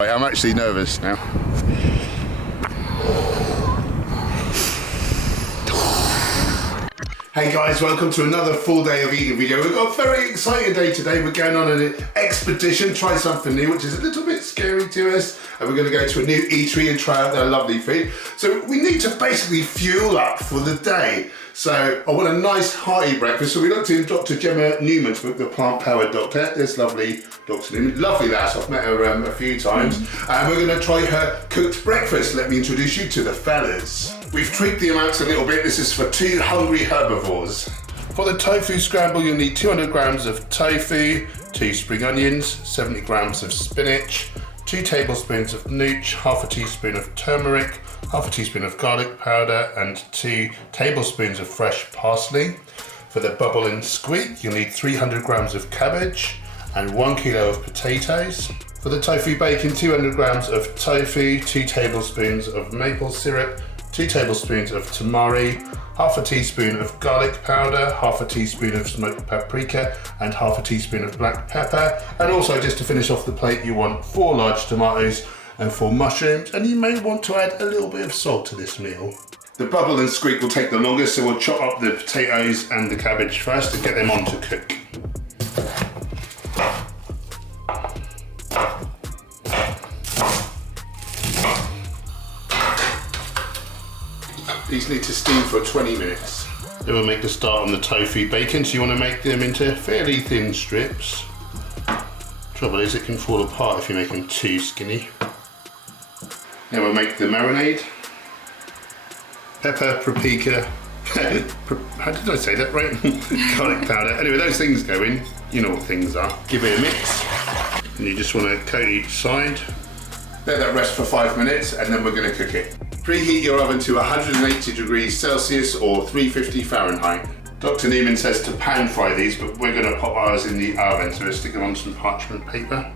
I'm actually nervous now. Hey guys, welcome to another full day of eating video. We've got a very exciting day today. We're going on an expedition, try something new, which is a little bit scary to us. And we're going to go to a new eatery and try out their lovely food. So we need to basically fuel up for the day. So I want a nice hearty breakfast. So we looked in Dr. Gemma Newman's book, The Plant-Powered Doctor. This lovely Dr. Newman, lovely lass. I've met her a few times. And we're going to try her cooked breakfast. Let me introduce you to the fellas. We've tweaked the amounts a little bit. This is for 2 hungry herbivores. For the tofu scramble, you'll need 200 grams of tofu, 2 spring onions, 70 grams of spinach, 2 tablespoons of nooch, half a teaspoon of turmeric, half a teaspoon of garlic powder, and 2 tablespoons of fresh parsley. For the bubble and squeak, you'll need 300 grams of cabbage and 1 kilo of potatoes. For the tofu bacon, 200 grams of tofu, 2 tablespoons of maple syrup, 2 tablespoons of tamari, half a teaspoon of garlic powder, half a teaspoon of smoked paprika, and half a teaspoon of black pepper. And also, just to finish off the plate, you want 4 large tomatoes and 4 mushrooms, and you may want to add a little bit of salt to this meal. The bubble and squeak will take the longest, so we'll chop up the potatoes and the cabbage first to get them on to cook. These need to steam for 20 minutes. Then we'll make the start on the tofu bacon, so you want to make them into fairly thin strips. Trouble is, it can fall apart if you make them too skinny. Then we'll make the marinade. Pepper, paprika, how did I say that right? Garlic powder. Anyway, those things go in. You know what things are. Give it a mix. And you just want to coat each side. Let that rest for 5 minutes, and then we're going to cook it. Preheat your oven to 180 degrees Celsius or 350 Fahrenheit. Dr. Neiman says to pan fry these, but we're going to pop ours in the oven, so we'll stick them on some parchment paper.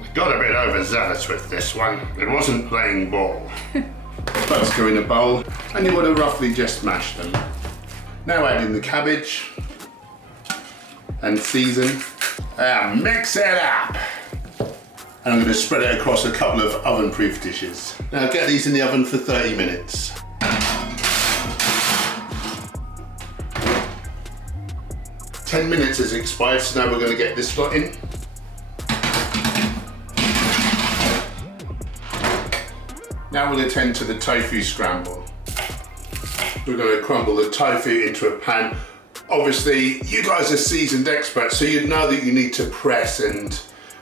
I got a bit overzealous with this one. It wasn't playing ball. Bugs go in a bowl, and you want to roughly just mash them. Now add in the cabbage and season and mix it up. And I'm going to spread it across a couple of oven-proof dishes. Now get these in the oven for 30 minutes. Ten minutes has expired, so now we're going to get this lot in. Now we'll attend to the tofu scramble. We're going to crumble the tofu into a pan. Obviously, you guys are seasoned experts, so you know that you need to press and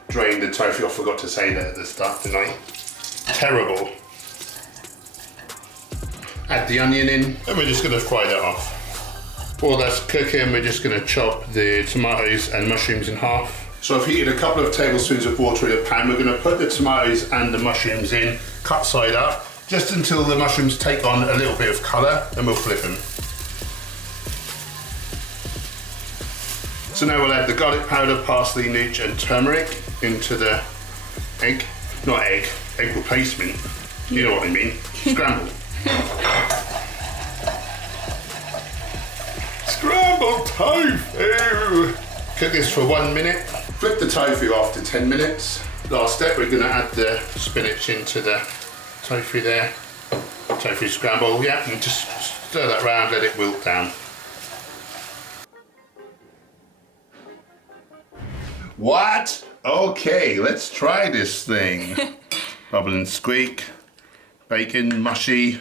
drain the tofu. I forgot to say that at the start, didn't I? Terrible. Add the onion in, and we're just going to fry that off. While that's cooking, we're just going to chop the tomatoes and mushrooms in half. So I've heated a couple of tablespoons of water in a pan. We're going to put the tomatoes and the mushrooms in, cut side up, just until the mushrooms take on a little bit of colour, and we'll flip them. So now we'll add the garlic powder, parsley, nooch, and turmeric into the egg replacement. You know what I mean? Scramble. Scrambled tofu! Cook this for 1 minute. Flip the tofu after 10 minutes. Last step, we're going to add the spinach into the tofu there. Tofu scramble, yeah, and just stir that round, let it wilt down. What? Okay, let's try this thing. Bubble and squeak, bacon, mushy,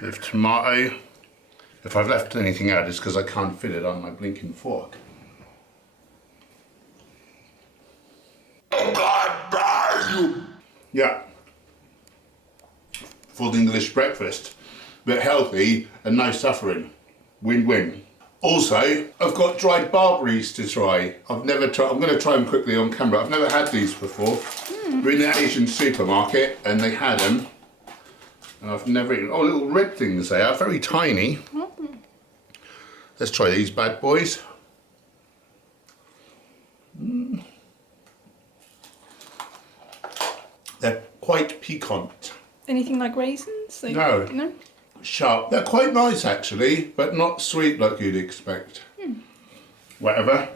with tomato. If I've left anything out, it's because I can't fit it on my blinking fork. Yeah. Full English breakfast, but healthy and no suffering. Win-win. Also, I've got dried barberries to try. I've never tried. I'm going to try them quickly on camera. I've never had these before. We're in the Asian supermarket and they had them. And I've never eaten. Oh, little red things they are, very tiny. Let's try these bad boys. They're quite piquant. Anything like raisins? No. No? Sharp. They're quite nice actually, but not sweet like you'd expect. Whatever.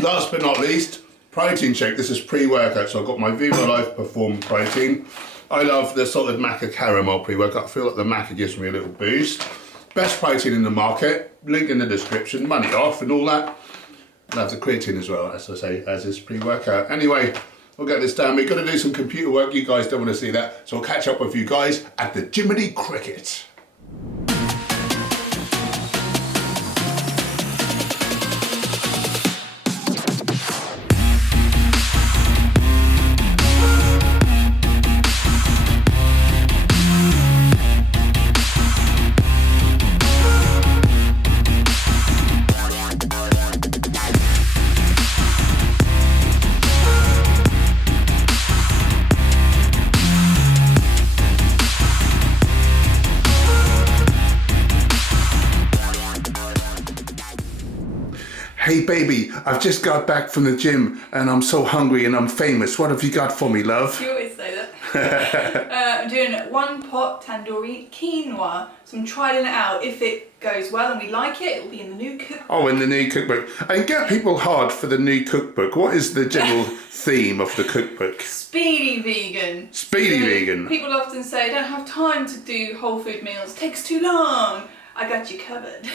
Last but not least, Protein shake, this is pre-workout, so I've got my Viva Life Perform protein. I love the salted maca caramel pre-workout. I feel like the maca gives me a little boost. Best protein in the market, link in the description, money off and all that. I love the creatine as well, as I say, as is pre-workout. Anyway, we'll get this done. We've got to do some computer work. You guys don't want to see that, so I'll catch up with you guys at the Jiminy Cricket. Hey baby, I've just got back from the gym and I'm so hungry and I'm famous. What have you got for me, love? You always say that. I'm doing 1 pot tandoori quinoa. So I'm trying it out. If it goes well and we like it, it'll be in the new cookbook. Oh, in the new cookbook. And get people hard for the new cookbook. What is the general theme of the cookbook? Speedy vegan. Speedy vegan. People often say, I don't have time to do whole food meals. It takes too long. I got you covered.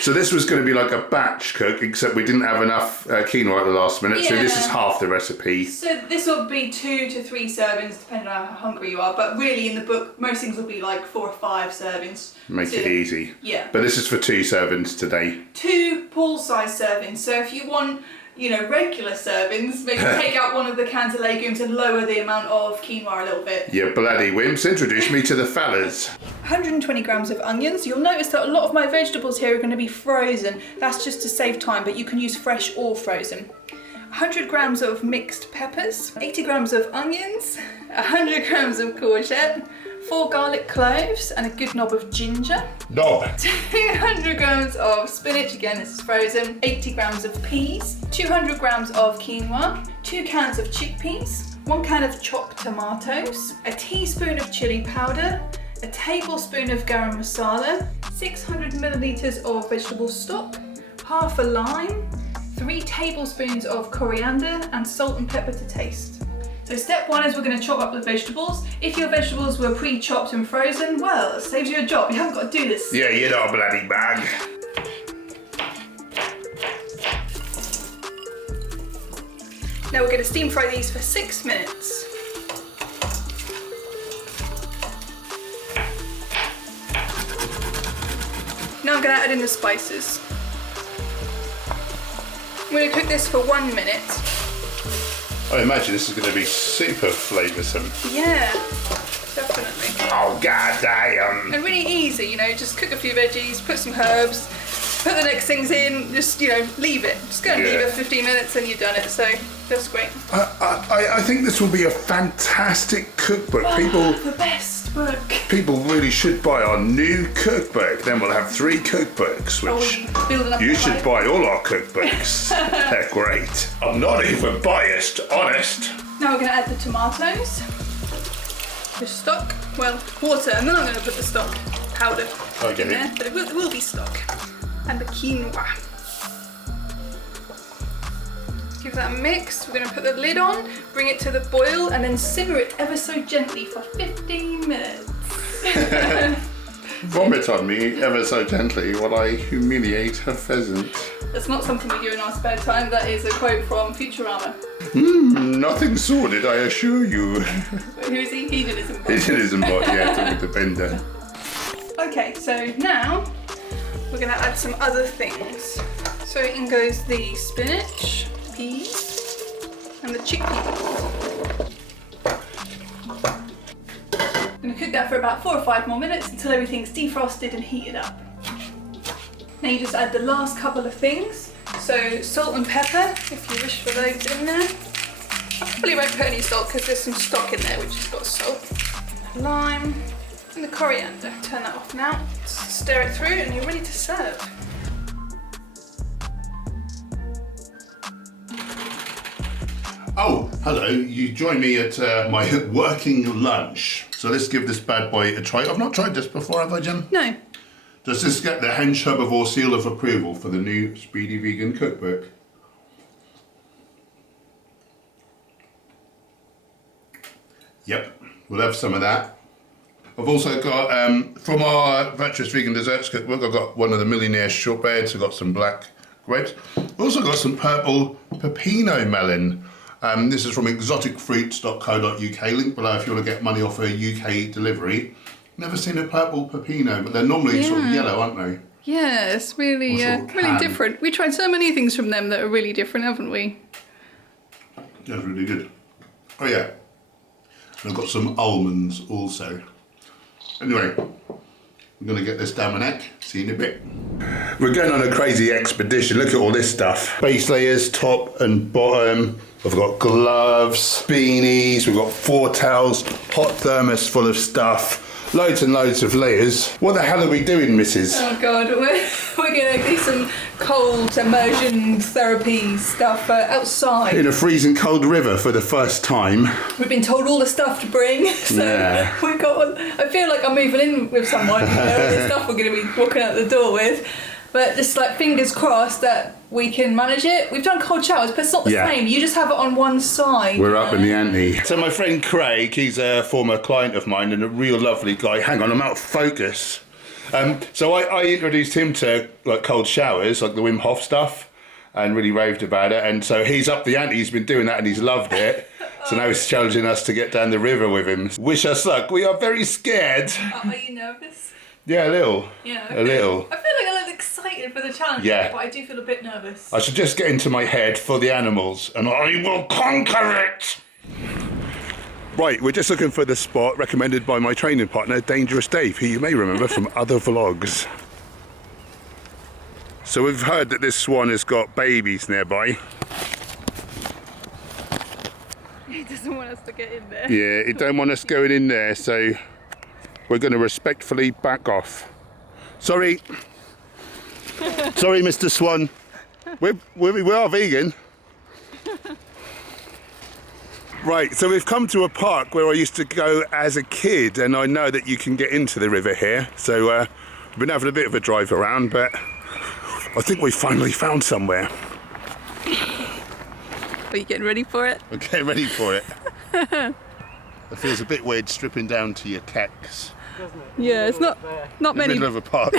So this was going to be like a batch cook, except we didn't have enough quinoa at the last minute, so this is half the recipe. So this will be 2 to 3 servings, depending on how hungry you are, but really in the book, most things will be like 4 or 5 servings. Make it easy. Yeah. But this is for 2 servings today. 2 Paul-size servings, so if you want, you know, regular servings, maybe take out one of the cans of legumes and lower the amount of quinoa a little bit. You bloody wimps, introduce me to the fellas. 120 grams of onions. You'll notice that a lot of my vegetables here are going to be frozen. That's just to save time, but you can use fresh or frozen. 100 grams of mixed peppers, 80 grams of onions, 100 grams of courgette, 4 garlic cloves and a good knob of ginger. No. 200 grams of spinach, again this is frozen, 80 grams of peas, 200 grams of quinoa, 2 cans of chickpeas, 1 can of chopped tomatoes, a teaspoon of chili powder, a tablespoon of garam masala, 600 millilitres of vegetable stock, half a lime, 3 tablespoons of coriander and salt and pepper to taste. So step 1 is we're going to chop up the vegetables. If your vegetables were pre-chopped and frozen, well, it saves you a job. You haven't got to do this. Yeah, you're not a bloody bag. Now we're going to steam fry these for 6 minutes. Now I'm going to add in the spices. I'm going to cook this for 1 minute. I imagine this is going to be super flavoursome. Yeah, definitely. Oh, god damn. And really easy, you know, just cook a few veggies, put some herbs, put the next things in, just, you know, leave it. Just go and leave it 15 minutes and you've done it, so that's great. I think this will be a fantastic cookbook. The best book. People really should buy our new cookbook. Then we'll have 3 cookbooks, which you should buy all our cookbooks. They're great. I'm not even biased, honest. Now we're going to add the tomatoes, the stock, well, water, and then I'm going to put the stock powder in there, but it will be stock, and the quinoa. Give that a mix. We're going to put the lid on, bring it to the boil, and then simmer it ever so gently for 15 minutes. Vomit on me ever so gently while I humiliate a pheasant. That's not something we do in our spare time. That is a quote from Futurama. Nothing sordid, I assure you. Who is he? Hedonism bot. Hedonism bot, yeah, talking to Bender. Okay, so now we're going to add some other things. So in goes the spinach, peas, and the chickpeas. I'm going to cook that for about 4 or 5 more minutes until everything's defrosted and heated up. Now you just add the last couple of things. So salt and pepper, if you wish for those in there. I probably won't put any salt because there's some stock in there which has got salt. Lime and the coriander. Turn that off now. Stir it through and you're ready to serve. Oh, hello. You join me at my working lunch. So let's give this bad boy a try. I've not tried this before, have I, Jen? No. Does this get the Hench Herbivore seal of approval for the new Speedy Vegan Cookbook? Yep, we'll have some of that. I've also got, from our Virtuous Vegan Desserts cookbook, I've got one of the Millionaire shortbreads, I've got some black grapes. I've also got some purple pepino melon. This is from exoticfruits.co.uk, link below if you want to get money off a UK delivery. Never seen a purple pepino, but they're normally sort of yellow, aren't they? Yeah, it's really, really different. We tried so many things from them that are really different, haven't we? That's really good. Oh yeah, and I've got some almonds also. Anyway, I'm going to get this down my neck. See you in a bit. We're going on a crazy expedition. Look at all this stuff. Base layers, top and bottom. We've got gloves, beanies, we've got 4 towels, hot thermos full of stuff. Loads and loads of layers. What the hell are we doing, Mrs.? Oh God, we're going to do some cold immersion therapy stuff outside. In a freezing cold river for the first time. We've been told all the stuff to bring, so we've got. I feel like I'm moving in with someone. You know, all the stuff we're going to be walking out the door with. But just like fingers crossed that we can manage it. We've done cold showers, but it's not the same. You just have it on one side. We're up in the ante. So my friend Craig, he's a former client of mine and a real lovely guy. Hang on, I'm out of focus. So I introduced him to like cold showers, like the Wim Hof stuff, and really raved about it. And so he's up the ante. He's been doing that and he's loved it. So now he's challenging us to get down the river with him. Wish us luck. We are very scared. Are you nervous? Yeah, a little. Yeah, a little. I feel like I'm a little excited for the challenge, but I do feel a bit nervous. I should just get into my head for the animals and I will conquer it! Right, we're just looking for the spot recommended by my training partner, Dangerous Dave, who you may remember from other vlogs. So we've heard that this swan has got babies nearby. He doesn't want us to get in there. Yeah, he don't want us going in there, so we're going to respectfully back off. Sorry. Sorry, Mr. Swan. We are vegan. Right, so we've come to a park where I used to go as a kid, and I know that you can get into the river here. So we've been having a bit of a drive around, but I think we finally found somewhere. Are you getting ready for it? I'm getting ready for it. It feels a bit weird stripping down to your kecks. Yeah, it's not many. In the middle of a park.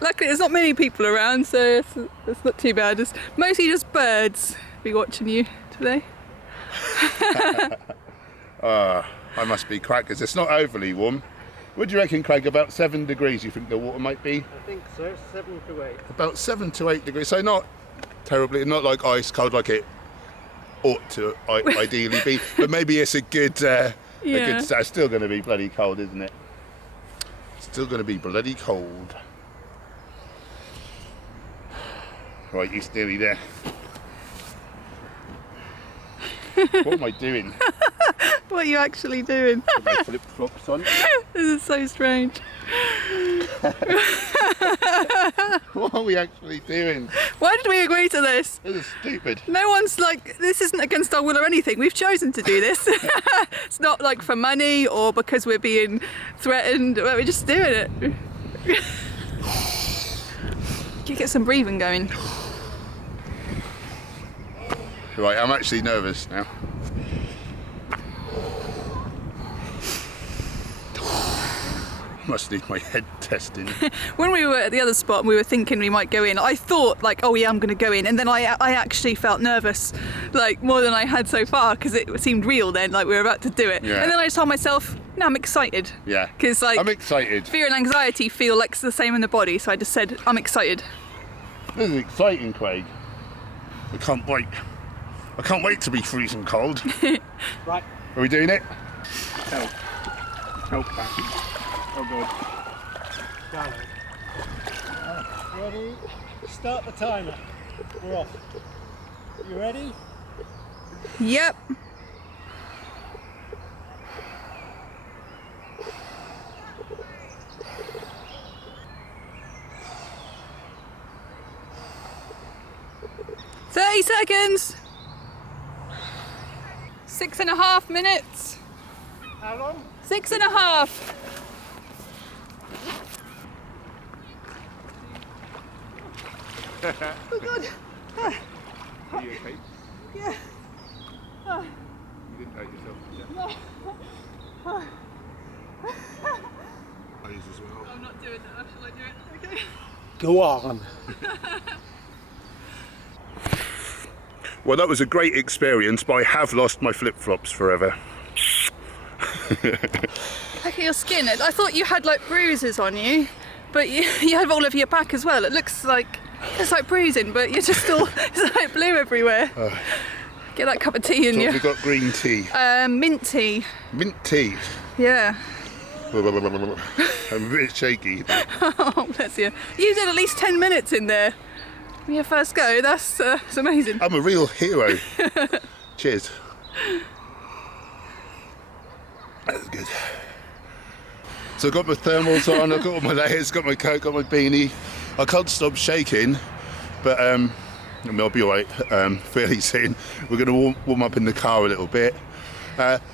Luckily, there's not many people around, so it's not too bad. It's mostly just birds be watching you today. I must be crackers. It's not overly warm. What do you reckon, Craig? About 7 degrees you think the water might be? I think so, 7 to 8. About 7 to 8 degrees. So not terribly, not like ice cold like it ought to ideally be, but maybe it's a good start. It's still going to be bloody cold, isn't it? Still going to be bloody cold. Right, you're nearly there. What am I doing? What are you actually doing? Put my flip flops on. This is so strange. What are we actually doing? Why did we agree to this? This is stupid. No one's like, this isn't against our will or anything. We've chosen to do this. It's not like for money or because we're being threatened. We're just doing it. You get some breathing going. Right, I'm actually nervous now. Must need my head testing. When we were at the other spot and we were thinking we might go in, I thought like, oh yeah, I'm going to go in. And then I actually felt nervous, like more than I had so far, because it seemed real then, like we were about to do it. Yeah. And then I just told myself, no, I'm excited. Yeah, because like I'm excited. Fear and anxiety feel like it's the same in the body. So I just said, I'm excited. This is exciting, Craig. I can't wait. I can't wait to be freezing cold. Right. Are we doing it? Help. Help back. Oh god. Ready? Start the timer. We're off. You ready? Yep. "30 seconds. 6.5 minutes. How long? 6.5. Oh god. Are you okay? Yeah. You didn't hurt yourself, did you? No. do it now. Shall I do it? Okay. Go on. Well, that was a great experience, but I have lost my flip-flops forever. Look at your skin. I thought you had like bruises on you, but you have all over your back as well. It looks like bruising, but you're just all it's like blue everywhere. Get that cup of tea in So you. we've got green tea. Mint tea. Mint tea. Yeah. I'm a bit shaky. Oh, bless you. You did at least 10 minutes in there. When you first go, that's amazing. I'm a real hero. Cheers. That's good. So I've got my thermals on, I've got all my layers, got my coat, got my beanie. I can't stop shaking, but I mean, I'll be alright fairly soon. We're going to warm up in the car a little bit.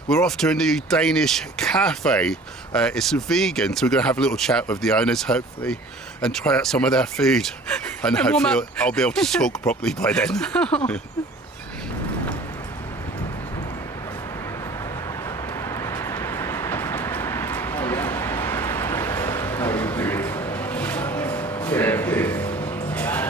We're off to a new Danish cafe. It's a vegan, so we're going to have a little chat with the owners, hopefully, and try out some of their food. And hopefully I'll be able to talk properly by then. Oh.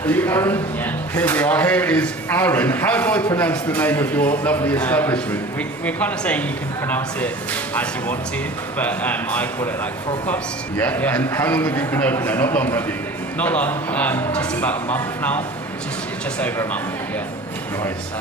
Are you Aaron? Yeah. Here we are. Here is Aaron. How do I pronounce the name of your lovely establishment? We're kind of saying you can pronounce it as you want to, but I call it like Fraa Kost. Yeah. And how long have you been open now? Not long, have you? Not long, just about a month now. It's just over a month, yeah. Nice.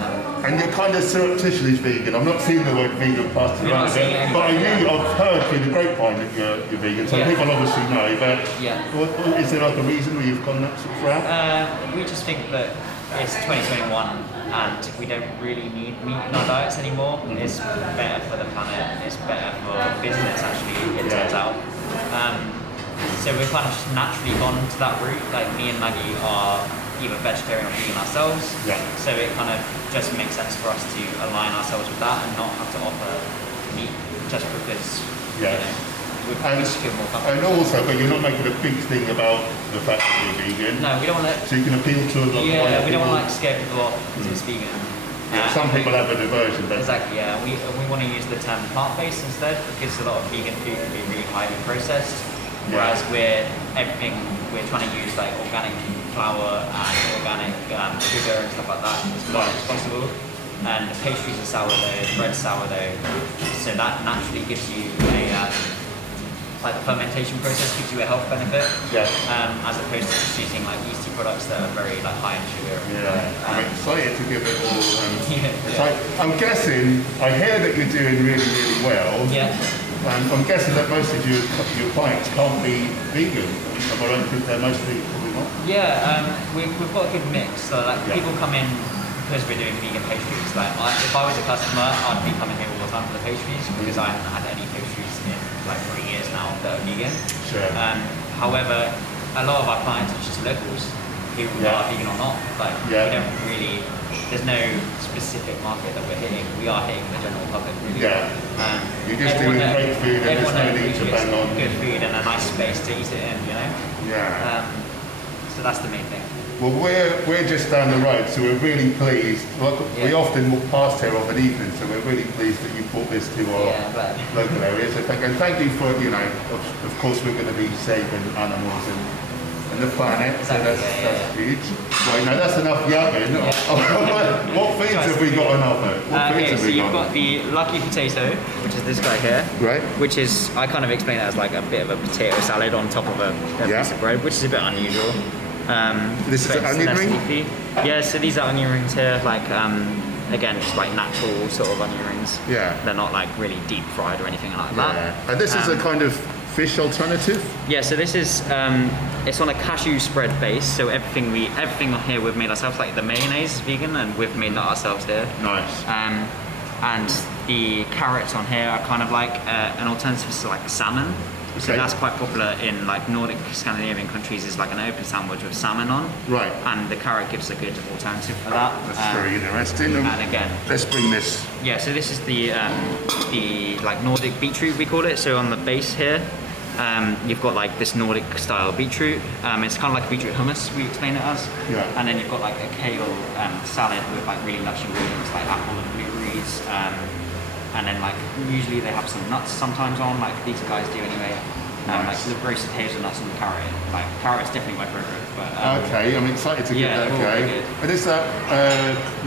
And you're kind of surreptitiously vegan. I've not seen the word vegan plastered You're around not seeing it, it but anywhere, I've heard through the grapevine that you're vegan, so Yeah. people obviously know, but Yeah. is there like a reason where you've gone that sort of route? We just think that it's 2021 and we don't really need meat in our diets anymore. It's better for the planet, it's better for business actually, it turns out. So we've kind of just naturally gone to that route. Like me and Maggie are either vegetarian or vegan ourselves. Yeah. So it kind of just makes sense for us to align ourselves with that and not have to offer meat just because Yeah. we just feel more And comfortable. also, but you're not making a big thing about the fact that you're vegan. No, we don't want to. So you can appeal to a lot of Yeah, other we don't people. want to like scare people off because it's vegan. Some people have an aversion, but Exactly, yeah. We want to use the term plant-based instead because a lot of vegan food can be really highly processed. Whereas we're trying to use like organic flour and organic sugar and stuff like that as much as possible. And the pastries are sourdough, bread's sourdough, so that naturally gives you a like the fermentation process gives you a health benefit. Yeah. As opposed to just using like yeasty products that are very like high in sugar. yeah, I'm excited to give it all. Yeah. I'm guessing, I hear that you're doing really, really well. Yeah. I'm guessing that most of your clients can't be vegan. But I don't think they're mostly probably not. Yeah, we've got a good mix. So like Yeah. people come in because we're doing vegan pastries. Like if I was a customer, I'd be coming here all the time for the pastries because I haven't had any pastries in like 3 years now that are vegan. Sure. However, a lot of our clients are just locals who are vegan or not. Like we don't really. There's no specific market that we're hitting. We are hitting the general public really. Yeah. You're just doing great food and there's no need to bang on. Good food and a nice space to eat it in, you know? Yeah. So that's the main thing. Well, we're just down the road, so we're really pleased. Like, we often walk past here of an evening, so we're really pleased that you brought this to our local area. So thank you for, of course we're going to be saving animals and the planet, so that's huge. Right, now that's enough yapping. What foods have we got on offer? Okay, so you've got the lucky potato, which is this guy here. Right. Which is, I kind of explain it as like a bit of a potato salad on top of a piece of bread, which is a bit unusual. This is an onion ring? Leafy. Yeah, so these are onion rings here, like again, just like natural sort of onion rings. Yeah. They're not like really deep fried or anything like that. And this is a kind of fish alternative? Yeah, so this is it's on a cashew spread base. So everything on here we've made ourselves. Like the mayonnaise is vegan, and we've made that ourselves here. Nice. And the carrots on here are kind of like an alternative to like salmon. So that's quite popular in like Nordic Scandinavian countries. Is like an open sandwich with salmon on. Right. And the carrot gives a good alternative for that. That's very interesting. And again, let's bring this. Yeah. So this is the like Nordic beetroot we call it. So on the base here, you've got like this Nordic style beetroot. It's kind of like beetroot hummus, we explain it as. Yeah. And then you've got like a kale salad with like really lush ingredients like apple and blueberries. And then like usually they have some nuts sometimes on, like these guys do anyway. Like the roasted hazelnuts and carrot. Like carrot's definitely my favourite. But okay, I'm excited to get that. all Okay. really good. And is that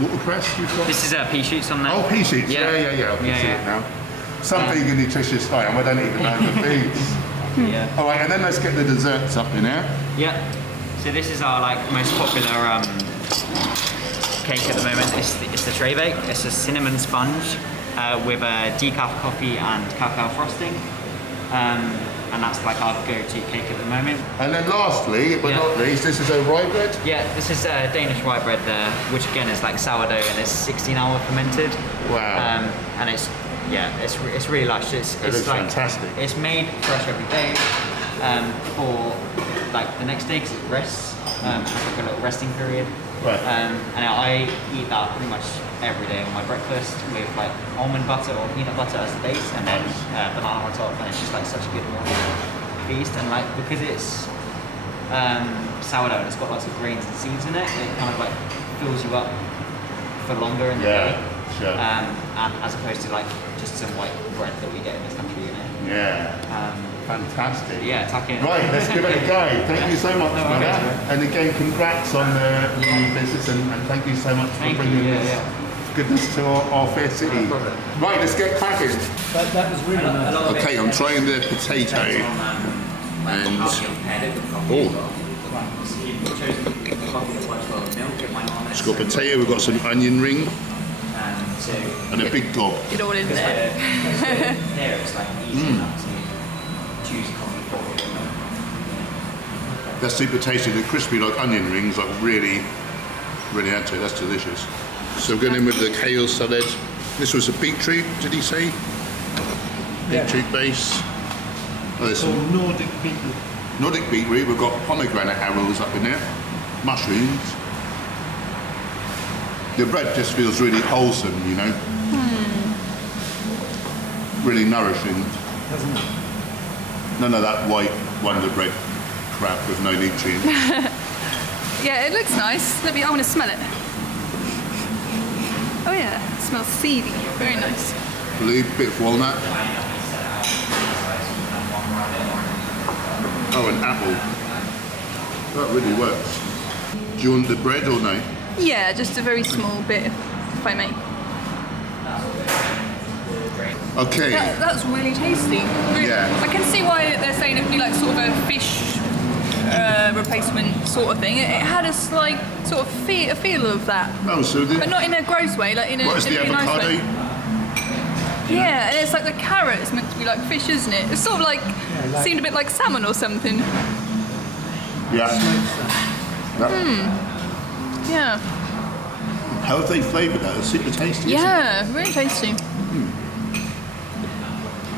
watercress you've got? This is pea shoots on there. Oh, pea shoots. Yeah. I can see it now. Some vegan nutritionists I am. I don't even know the foods. Yeah. All right, and then let's get the desserts up in here. Yeah. So this is our like most popular cake at the moment. It's the tray bake. It's a cinnamon sponge with a decaf coffee and cacao frosting. And that's like our go-to cake at the moment. And then lastly, but not least, this is a rye bread. Yeah, this is Danish rye bread there, which again is like sourdough and it's 16-hour fermented. Wow. And it's really lush. It's looks like fantastic. It's made fresh every day for like the next day because it rests. It's like a little resting period. Right. And I eat that pretty much every day on my breakfast with like almond butter or peanut butter as the base, and then banana on top, and it's just like such a good morning feast. And like because it's sourdough and it's got lots of grains and seeds in it, it kind of like fills you up for longer in the day. Sure. And as opposed to like just some white bread that we get in this country, you know. Yeah. Fantastic. Yeah, tuck in. Right, let's give it a go. Thank you so much No, for okay, that. sure. And again, congrats on the new business, and thank you so much for bringing this goodness to our fair city. No problem. Right, let's get cracking. That was really nice. Okay, I'm trying the potato. And it's got potato, we've got some onion ring and a big gob. Get all in there. There it's like easy enough to choose coffee for. That's super tasty. They're crispy like onion rings, like really add to it. That's delicious. So we're going in with the kale salad. This was a beetroot, did he say? Beetroot base. Oh, there's So some Nordic beetroot. Nordic beetroot. We've got pomegranate arrows up in there. Mushrooms. The bread just feels really wholesome, you know. Really nourishing. Doesn't it? None of that white Wonder Bread crap with no nutrients. Yeah, it looks nice. I want to smell it. Oh yeah, it smells seedy. Very nice. Blue, bit of walnut. Oh, an apple. That really works. Do you want the bread or no? Yeah, just a very small bit, if I may. Okay. That's really tasty. Really, Yeah. I can see why they're saying it would be like sort of a fish replacement sort of thing. It had a slight sort of feel of that, Oh, so but not in a gross way. Like in a, what is in the a nice avocado? way. Yeah, and it's like the carrot is meant to be like fish, isn't it? It's sort of like seemed a bit like salmon or something. Yeah. Yeah. How have they flavoured that? It's super tasty. Yeah, really tasty.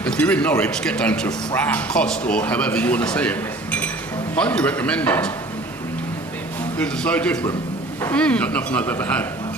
If you're in Norwich, get down to Fraa Kost or however you want to say it. Highly recommend it. Because it's so different. Not nothing I've ever had.